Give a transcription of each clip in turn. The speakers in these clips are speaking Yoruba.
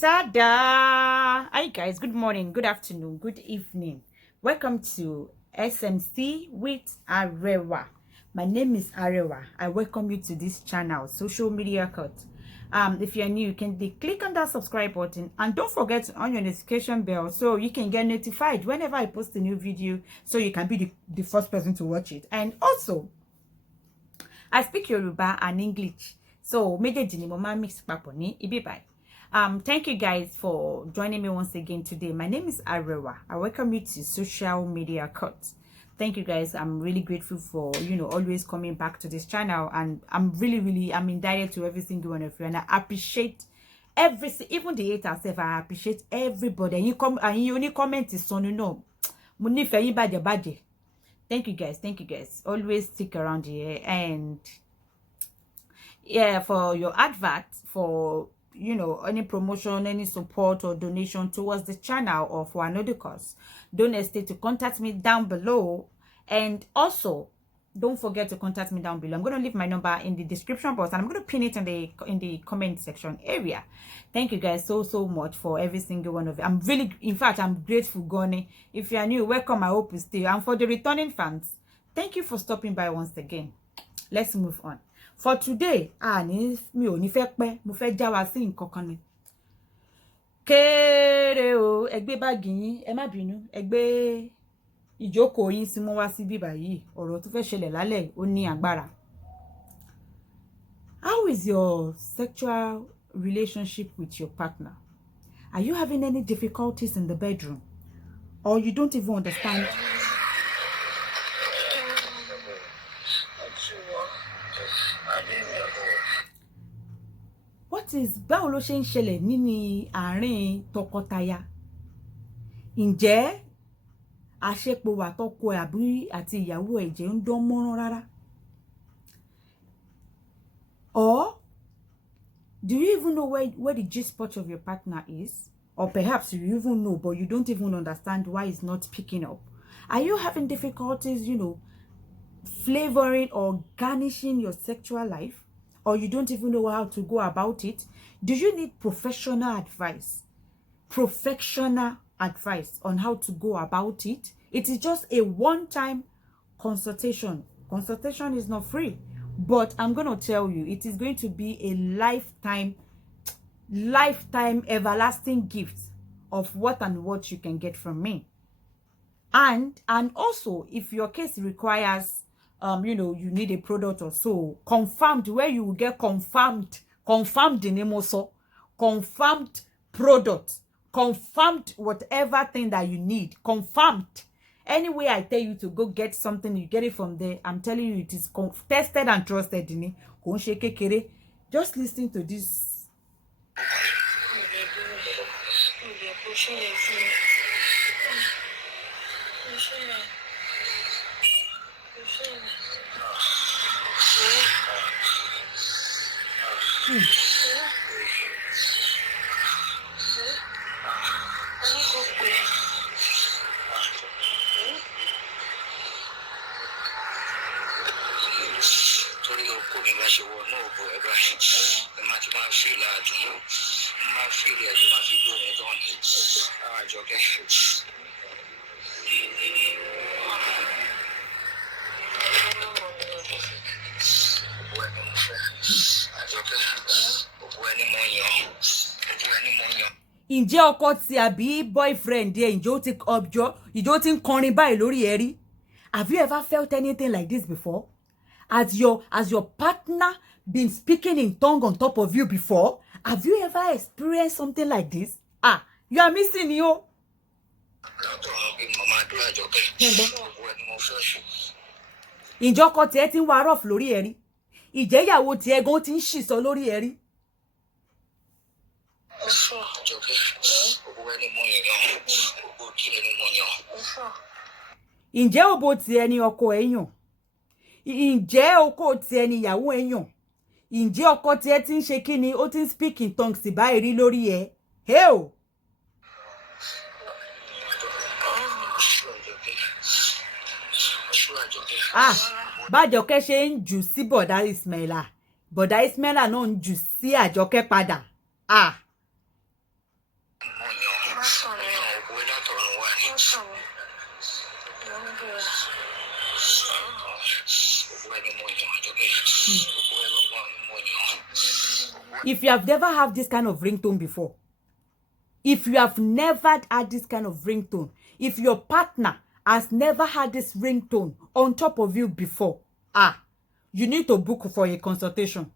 Tada! Hi guys, good morning, good afternoon, good evening. Welcome to SMC with Arewa. My name is Arewa. I welcome you to this channel, Social Media Cut. If you're new, you can click on that subscribe button and don't forget to on your notification bell so you can get notified whenever I post a new video, so you can be the first person to watch it. And also, I speak Yoruba and English, so méjèèjì ni mo máa mix papọ̀ ní ibi báyìí. Thank you guys for joining me once again today. My name is Arewa. I welcome you to Social Media Cut. Thank you guys. I'm really grateful for, always coming back to this channel, and I'm indebted to every single one of you, and I appreciate even the haters. I appreciate everybody. And you only comment is on no. Thank you guys. Always stick around here, and yeah, for your advert, for any promotion, any support or donation towards the channel or for another cause, don't hesitate to contact me down below. And also, don't forget to contact me down below. I'm going to leave my number in the description box, and I'm going to pin it in the comment section area. Thank you guys so much for every single one of you. I'm grateful, Goni. If you are new, welcome. I hope you stay. And for the returning fans, thank you for stopping by once again. Let's move on. For today, mi ò ní fẹ́ pẹ́, mo fẹ́ já wa sí nǹkan kan ni. Kéré o, ẹ gbé báàgì yín, ẹ má bínú, ẹ gbé ìjókòó yín sí mo wá sí bíbà yìí. Ọ̀rọ̀ tó fẹ́ ṣẹlẹ̀ lálẹ́ ó ní agbára. How is your sexual relationship with your partner? Are you having any difficulties in the bedroom? Or you don't even understand? What is báwo ló ṣe ń ṣẹlẹ̀ nínú àárín tọkọtaya? Ǹjẹ́ àṣepọ̀ wà tọkọ àbí àti ìyàwó ẹ̀ jẹ́ ń dán mọ́rán rárá? Or do you even know where the G spot of your partner is? Or perhaps you even know, but you don't even understand why it's not picking up. Are you having difficulties, flavoring or garnishing your sexual life? Or you don't even know how to go about it? Do you need professional advice? Professional advice on how to go about it? It is just a one-time consultation. Consultation is not free, but I'm going to tell you, it is going to be a lifetime everlasting gift of what you can get from me. And also, if your case requires you need a product or so confirmed, where you will get confirmed in emoso, confirmed product, confirmed whatever thing that you need, confirmed. Anyway, I tell you to go get something, you get it from there. I'm telling you, it is tested and trusted. Just listen to this. Ǹjẹ́ ọkọ tí àbí boyfriend ẹ ǹjẹ́ ó ti ń kọrin báyìí lórí ẹ rí? Have you ever felt anything like this before? Has your partner been speaking in tongue on top of you before? Have you ever experienced something like this? You are missing you. Ǹjẹ́ ọkọ tí ẹ ti ń wá rough lórí ẹ rí? Ǹjẹ́ ìyàwó tí ẹ gan ti ń ṣìsọ lórí ẹ rí? Ǹjẹ́ òbò tí ẹni ọkọ ẹ yàn? Ǹjẹ́ ọkọ tí ẹni ìyàwó ẹ yàn? Ǹjẹ́ ọkọ tí ẹ ti ń ṣe kíni, ó ti ń speak in tongues báyìí rí lórí ẹ? Hey o. Bájọkẹ́ ṣe ń jù sí bọ̀dá Ismaila náà ń jù sí Àjọkẹ́ padà. If you have never had this kind of ringtone before, if you have never had this kind of ringtone, if your partner has never had this ringtone on top of you before, you need to book for a consultation.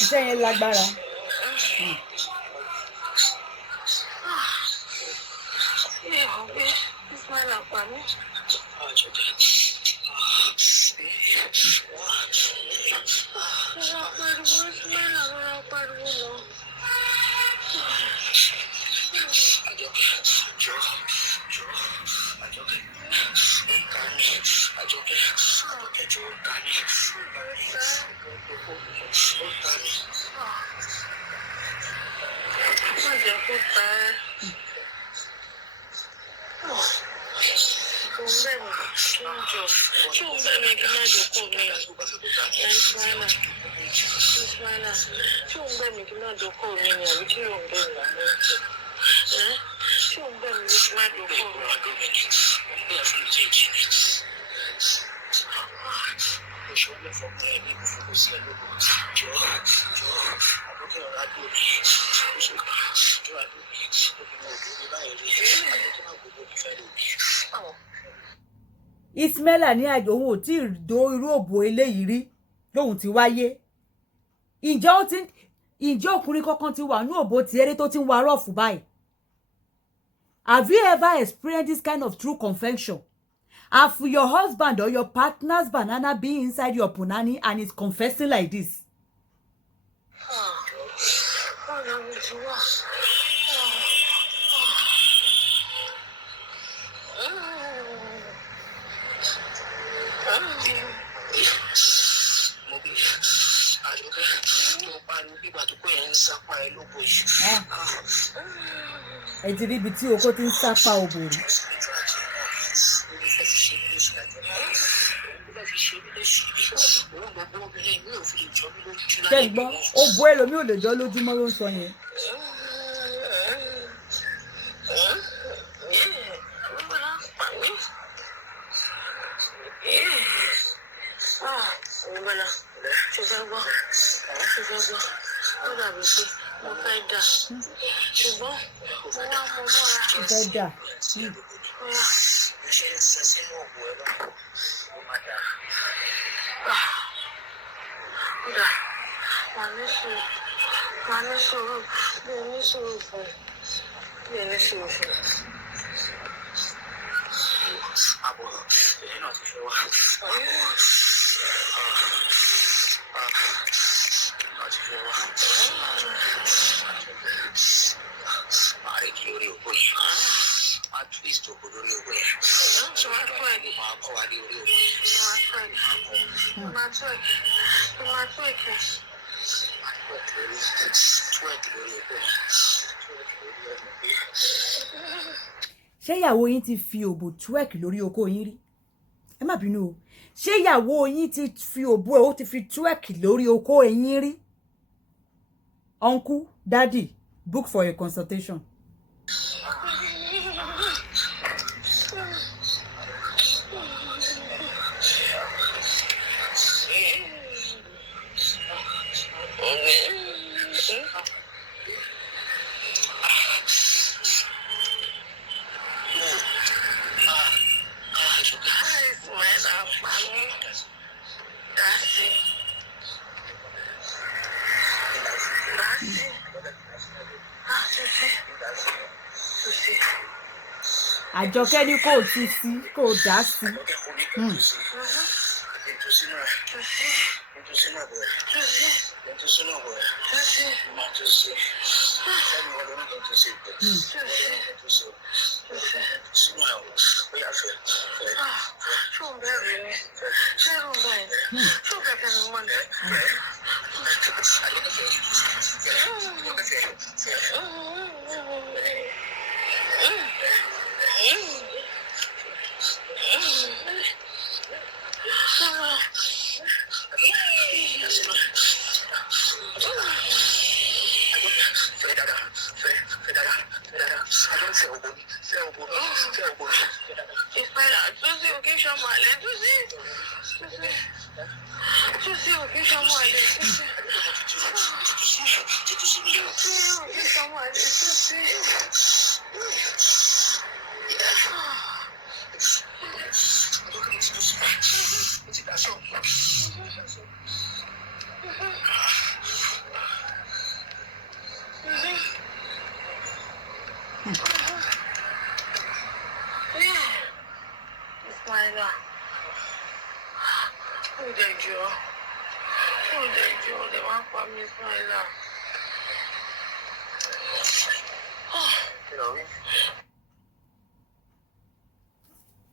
Iṣẹ́ lágbára. Ismaila ní àjò òun ò tí ì do irú òbò eléyìí rí lóhun ti wáyé. Ǹjẹ́ ọkùnrin kankan ti wà ní òbò ti eré tó ti ń wa rọ́ọ̀fù báyìí? Have you ever experienced this kind of true confession? Have your husband or your partner's banana been inside your punani and is confessing like this? Ẹ ti rí ibi tí oko ti ń sápá obìnrin. Ṣé gbọ́ ó bó ẹlòmí ò lè jọ lójúmọ́ ló ń sọ yẹn. ṣé ìyàwó yín ti fi òbò twerk lórí oko yín rí? Ẹ má bínú o. Ṣé ìyàwó yín ti fi òbò ó ti fi twerk lórí oko yín rí? Uncle, daddy, book for a consultation. Àjọkẹ́ ní kò tí sí kò dá sí.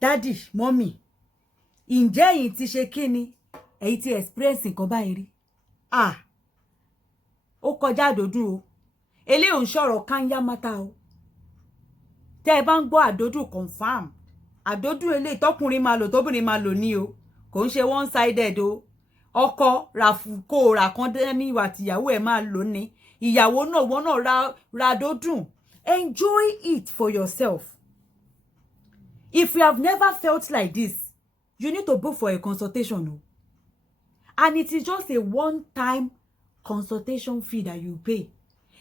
Daddy, mommy, ǹjẹ́ yín ti ṣe kíni? Èyí ti experience nǹkan báyìí rí? Ó kọjá àdódùn o. Eléyìí ò ń sọ̀rọ̀ kányá mátà o. Tẹ́ ẹ bá ń gbọ́ àdódùn confirm. Àdódùn eléyìí tọkùnrin máa lò tóbìnrin máa lò ní o. Kò ń ṣe one sided o. Ọkọ ràfùkò ràkàn dání ìwà tìyàwó ẹ̀ máa lò ní. Ìyàwó náà wọ́n náà ra àdódùn. Enjoy it for yourself. If you have never felt like this, you need to book for a consultation. And it is just a one-time consultation fee that you pay.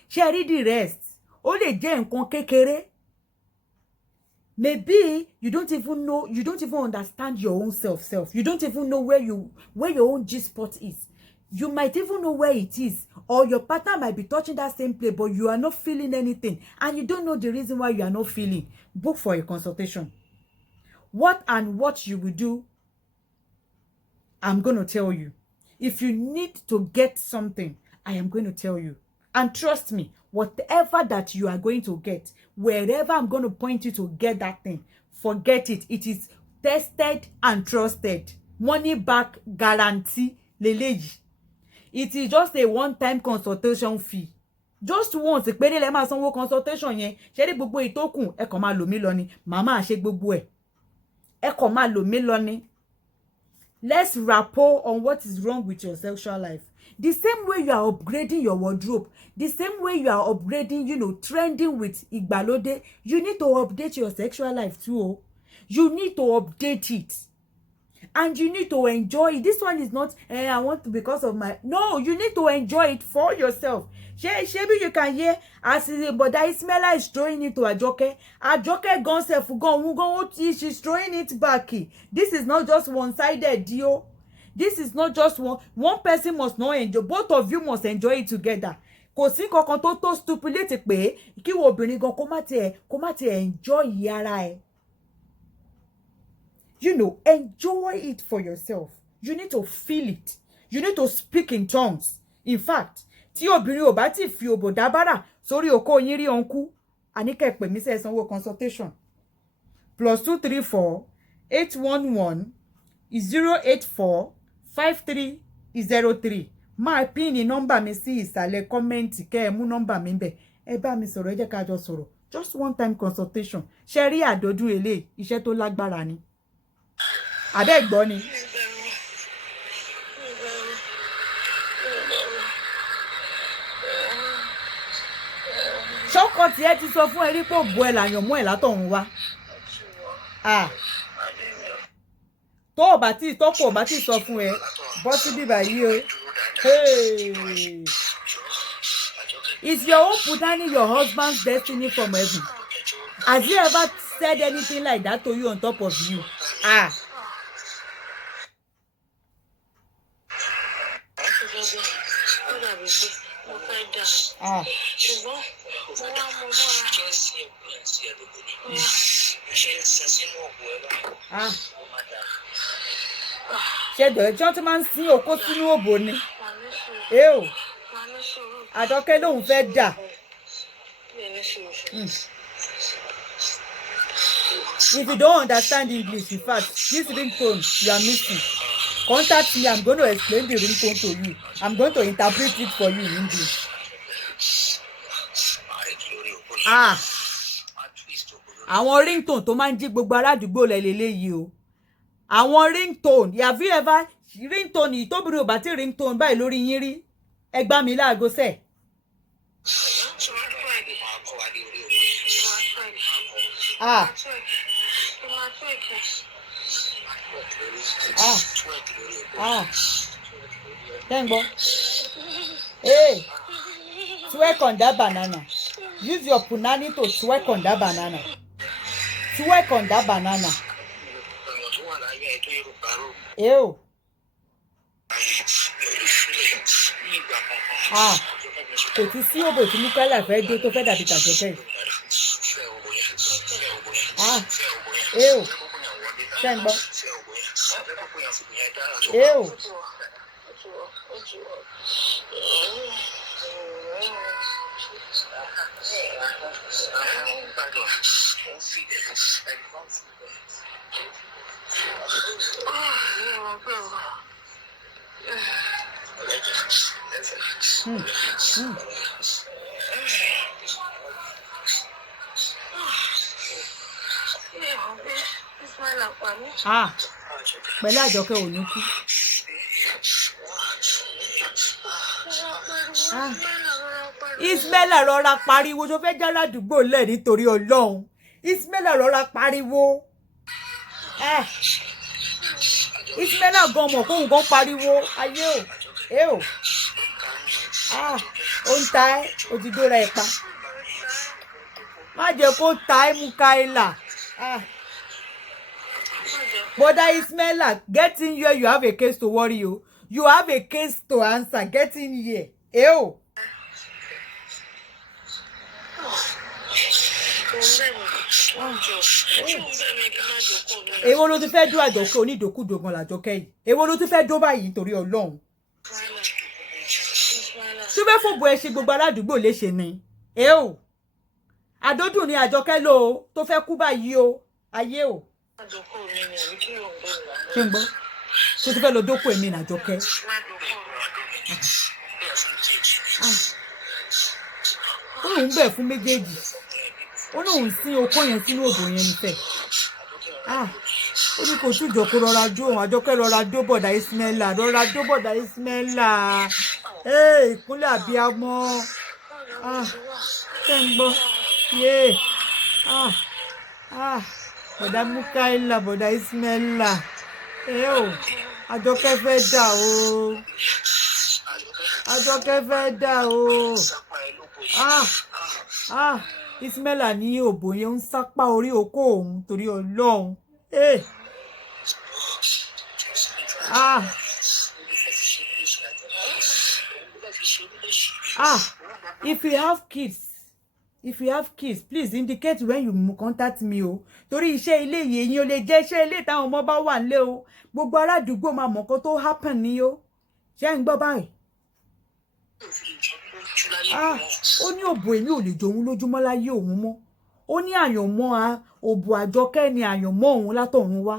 Share the rest. Ó lè jẹ́ nǹkan kékeré. Maybe you don't even know, you don't even understand your own self. You don't even know where your own G spot is. You might even know where it is, or your partner might be touching that same place, but you are not feeling anything, and you don't know the reason why you are not feeling. Book for a consultation. What you will do, I'm going to tell you. If you need to get something, I am going to tell you. And trust me, whatever that you are going to get, wherever I'm going to point you to get that thing, forget it. It is tested and trusted. Money back guarantee. Leleji. It is just a one-time consultation fee. Just once, péré lẹ máa sanwó consultation yẹn. Ṣé rí gbogbo ìtókùn ẹ kàn máa lò mí lọ ni. Màmá ṣe gbogbo ẹ̀. Ẹ kàn máa lò mí lọ ni. Let's rapport on what is wrong with your sexual life. The same way you are upgrading your wardrobe, the same way you are upgrading, trending with ìgbàlódé, you need to update your sexual life too. You need to update it. and you need to enjoy it. This one is not I want to because of my, no, you need to enjoy it for yourself. Maybe you can hear as but Ismaila is throwing it to Ajoke gone self gone she's throwing it back. This is not just one-sided deal. This is not just one person must not enjoy, both of you must enjoy it together. Kò sí kankan tó stipulate pé kí wo obìnrin gan kó má ti enjoy ara ẹ̀. You know, enjoy it for yourself. You need to feel it. You need to speak in tongues. In fact, tí obìnrin ò bá ti fi òbò dábàrà sórí oko yín rí ọ̀nkú, àníkẹ́ pè mí ṣe sanwó consultation. +234 811 084 5303. Máa pín ní nọ́mbà mi sí ìsàlẹ̀ kọ́mẹ́ǹtì kẹ́ ẹ mú nọ́mbà mi ńbẹ̀. Ẹ bá mi sọ̀rọ̀, ẹ jẹ́ ká jọ sọ̀rọ̀. Just one time consultation. Ṣé rí àdọ́dún eléyìí, iṣẹ́ tó lágbára ni. Abẹ́ gbọ́ ni. Ṣọ́kọ tí ẹ ti sọ fún ẹ rí pé òbò ẹ làyàn mọ́ ẹ látọ̀run wá. Tó o bá tí tọ́pọ̀ ò bá tí sọ fún ẹ bọ́ sí bíbá yìí o. Hey. Is your own putting your husband's destiny from heaven? Has he ever said anything like that to you on top of you? Ṣé dọ̀ọ́ tí wọ́n ti máa ń sin òkú sínú òbò ni? Àjọkẹ́ lòun fẹ́ dà. If you don't understand English, in fact, this ringtone you are missing, contact me. I'm going to explain the ringtone to you. I'm going to interpret it for you in English. Àwọn ringtone tó máa ń jí gbogbo aládùúgbò lẹ́lẹ́lẹ́yìí o. Àwọn ringtone, have you ever ringtone yìí tó bìrì ò bá tí ringtone báyìí lórí yín rí? Ẹ gbá mi láago sẹ́ẹ̀. Tengo. Hey, twerk on that banana. Use your punani to twerk on that banana. Twerk on that banana. Ew. Kò tí sí òbò tí mú kẹ́lá fẹ́ dé tó fẹ́ dàbí tàjọkẹ́. Ew. Tengo. Ew. Pẹ̀lú Àjọkẹ́ ò ní kú. Ismaila rọra pariwo tó fẹ́ já ládùúgbò lẹ̀ nítorí Ọlọ́run. Ismaila rọra pariwo. Ismaila gan mọ̀ kóhùn gan pariwo. Ayé o. Ó ń ta ẹ́, ó ti dóra ẹ̀ pa. Má jẹ́ kó ta ẹ́ Mukaila. Brother Ismaila, get in here, you have a case to worry you. You have a case to answer. Get in here. Èwo ló ti fẹ́ dó Àjọkẹ́ onídòkúdò gan l'Àjọkẹ́ yìí? Èwo ló ti fẹ́ dó báyìí nítorí Ọlọ́run? Tí fẹ́ fòbò ẹ ṣe gbogbo aládùúgbò léṣe ni. Àdódùn ni Àjọkẹ́ lò ó tó fẹ́ kú báyìí o. Ayé o. Ṣé ń gbọ́? Tó ti fẹ́ lọ dókò èmi ní Àjọkẹ́. Ó lóun bẹ̀ fún méjèèjì. Ó lóun sin okó yẹn sínú òbò yẹn nífẹ̀ẹ́. Ó ní kò tún jọ kó rọra jó òun. Àjọkẹ́ rọra dó bọ̀dà Ismaila. Ìkúnlẹ̀ àbíamọ. Ṣé ń gbọ́? Bọ̀dà Mukaila, bọ̀dà Ismaila. o Àjọkẹ́ fẹ́ dà o Àjọkẹ́ fẹ́ dà o Ismaila ní òbò yẹn ń sápá orí okó òun torí Ọlọ́run if you have kids please indicate when you contact me o torí iṣẹ́ ilé yẹn ò lè jẹ́ iṣẹ́ ilé táwọn ọmọ bá wà nílé o gbogbo aládùúgbò máa mọ̀ kó tó happen ni o ṣé ń gbọ́ báyìí ó ní òbò èmi ò lè jòun lójúmọ́ láyé òun mọ́ ó ní àyànmọ́ òbò Àjọkẹ́ ni àyànmọ́ òun látọ̀run wá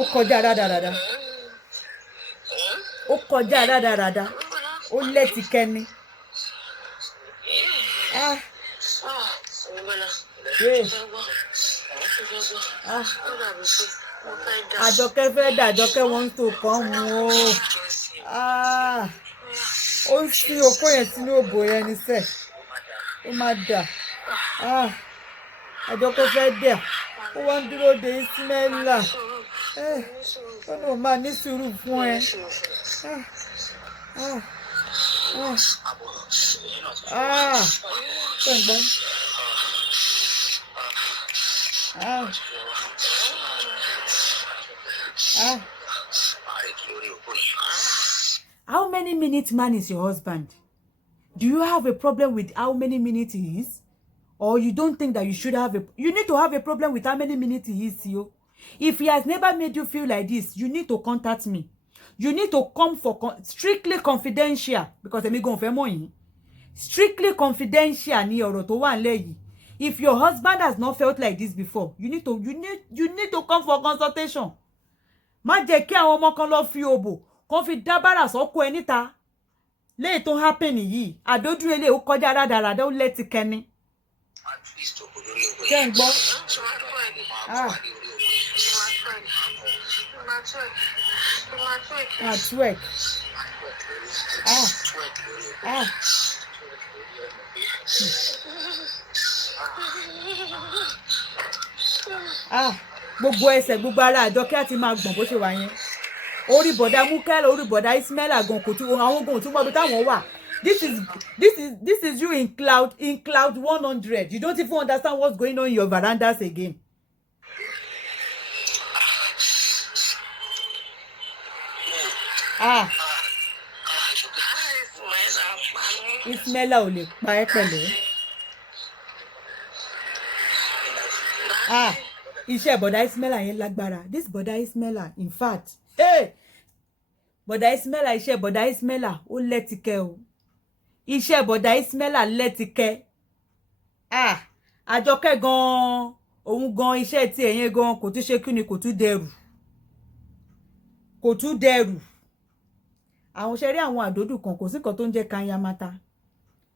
ó kọjá rádaràda ó kọjá rádaràda ó lẹ́tìkẹ́ni Àjọkẹ́ fẹ́ dà Àjọkẹ́ wọ́n tó kàn mú ó ń sí okó yẹn sínú òbò yẹn ní sẹ́ ó máa dà Àjọkẹ́ fẹ́ dà ó wá ń dúró de Ismaila ó náà máa ní sùúrù fún ẹ How many minutes man is your husband? Do you have a problem with how many minutes he is? Or you don't think that you should have you need to have a problem with how many minutes he is, yo? If he has never made you feel like this, you need to contact me. You need to come for strictly confidential because let me go for more. Strictly confidential ni ọ̀rọ̀ tó wà nílẹ̀ yìí. If your husband has not felt like this before, you need to come for consultation. Má jẹ́ kí àwọn ọmọ kan lọ fi òbò kan fi dábàrà sọ́kọ ẹ níta. Lè tó happen yìí. Àdójú ele ó kọjá rádaràda ó lẹ́tì kẹni. Ṣé ń gbọ́? Twerk. Gbogbo ẹsẹ̀ gbogbo ara Àjọkẹ́ àti máa gbọ̀n bó ṣe wà yẹn. Orí bọ̀dá Múkẹ́lẹ̀ orí bọ̀dá Ismaila gan kò tún àwọn gan tún mọ̀ bí táwọn wà. This is you in cloud 100. You don't even understand what's going on in your verandas again. Ismaila ò lè pa ẹ́ pẹ̀lú. Iṣẹ́ bọ̀dá Ismaila yẹn lágbára. This bọ̀dá Ismaila, in fact, bọ̀dá Ismaila iṣẹ́ bọ̀dá Ismaila ó lẹ́tìkẹ́ o. Iṣẹ́ bọ̀dá Ismaila lẹ́tìkẹ́. Àjọkẹ́ gan òun gan iṣẹ́ tí ẹ̀yẹn gan kò tún ṣe kí ni kò tún dẹrù. Àwọn ṣe rí àwọn àdódù kan kò sí nǹkan tó ń jẹ́ kanyamata.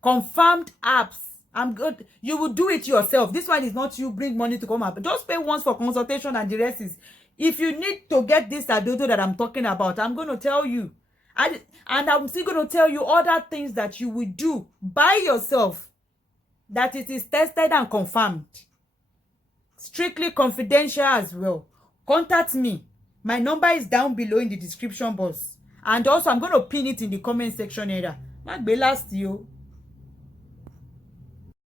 Confirmed apps. I'm good. You will do it yourself. This one is not you bring money to come up. Just pay once for consultation and the rest is. If you need to get this adodo that I'm talking about, I'm going to tell you. And I'm still going to tell you other things that you will do by yourself. That it is tested and confirmed. Strictly confidential as well. Contact me. My number is down below in the description box. And also, I'm going to pin it in the comment section area. Má gbé last yo.